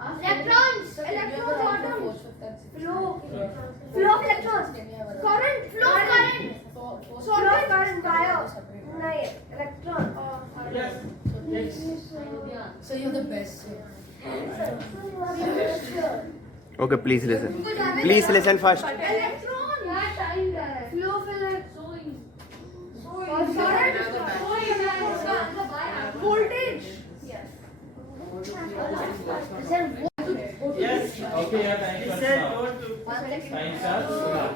Electrons, atoms, flow of electrons, current, flow of current, wire, electron. Yes. So you're the best. Okay, please listen. Please listen first. Electron, flow of electrons, voltage. Yes. Okay, yeah, thank you. Time's up.